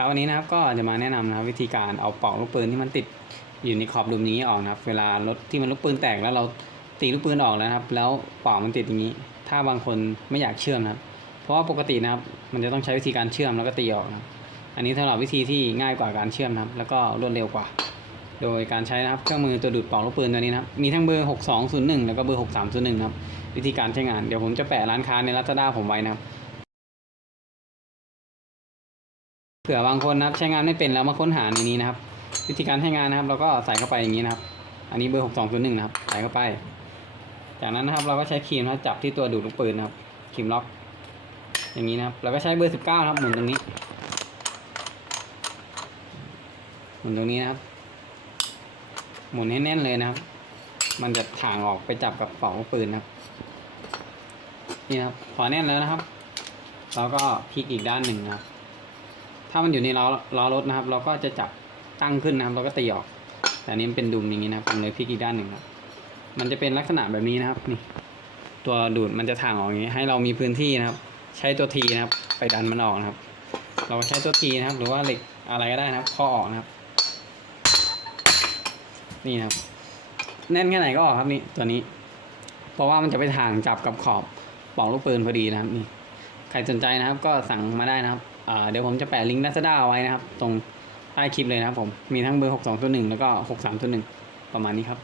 ครับวันนี้นะครับก็จะมาแนะนำนะครับวิธีการเอาปลอกลูกปืนที่มันติดอยู่ในขอบดุมนี้ออกนะครับ เวลารถที่มันลูกปืนแตกแล้วเราตีลูกปืนออกแล้วนะครับ แล้วปลอกมันติดอย่างนี้ ถ้าบางคนไม่อยากเชื่อมนะครับ เพราะว่าปกตินะครับ มันจะต้องใช้วิธีการเชื่อมแล้วก็ตีออกนะครับ อันนี้สำหรับวิธีที่ง่ายกว่าการเชื่อมนะครับ แล้วก็รวดเร็วกว่า โดยการใช้นะครับเครื่องมือตัวดูดปลอกลูกปืนตัวนี้นะครับมีทั้งเบอร์ 6201 แล้วก็เบอร์ 6301 นะครับวิธีการใช้งานเดี๋ยวผมจะแปะร้านค้าในลัตด้าผมไว้นะครับ ผื่อบางคนนะครับใช้งานไม่เป็นแล้วมาค้นหาในนี้นะครับ วิธีการใช้งานนะครับ เราก็ใส่เข้าไปอย่างนี้นะครับ อันนี้เบอร์6201นะครับ ใส่เข้าไป จากนั้นนะครับเราก็ใช้ครีมนะจับที่ตัวดูดลูกปืนนะครับครีมล็อก อย่างนี้นะครับเราก็ใช้เบอร์19นะครับหมุนตรงนี้หมุนตรงนี้นะครับ หมุนให้แน่นเลยนะครับ มันจะถ่างออกไปจับกับปลอกลูกปืนนะครับนี่ครับพอแน่นแล้วนะครับ เราก็พลิกอีกด้านหนึ่งนะครับ ถ้ามันอยู่ในล้อล้อรถนะครับ เราก็จะจับตั้งขึ้นนะครับ เราก็ตีออก แต่นี้มันเป็นดุมอย่างนี้นะครับผมเลยพลิกอีกด้านหนึ่งครับ มันจะเป็นลักษณะแบบนี้นะครับนี่ตัวดูดมันจะถ่างออกอย่างนี้ ให้เรามีพื้นที่นะครับ ใช้ตัวทีนะครับ ไปดันมันออกนะครับ เราใช้ตัวทีนะครับ หรือว่าเหล็กอะไรก็ได้นะครับข้อออกนะครับ นี่นะครับ แน่นแค่ไหนก็ออกครับนี่ตัวนี้ เพราะว่ามันจะไปถ่างจับกับขอบปลอกลูกปืนพอดีนะครับนี่ใครสนใจนะครับ ก็สั่งมาได้นะครับ เดี๋ยวผมจะแปะลิงก์ Lazada เอาไว้นะครับ ตรงใต้คลิปเลยนะครับผม มีทั้งเบอร์ 6201แล้วก็ 6301ประมาณนี้ครับ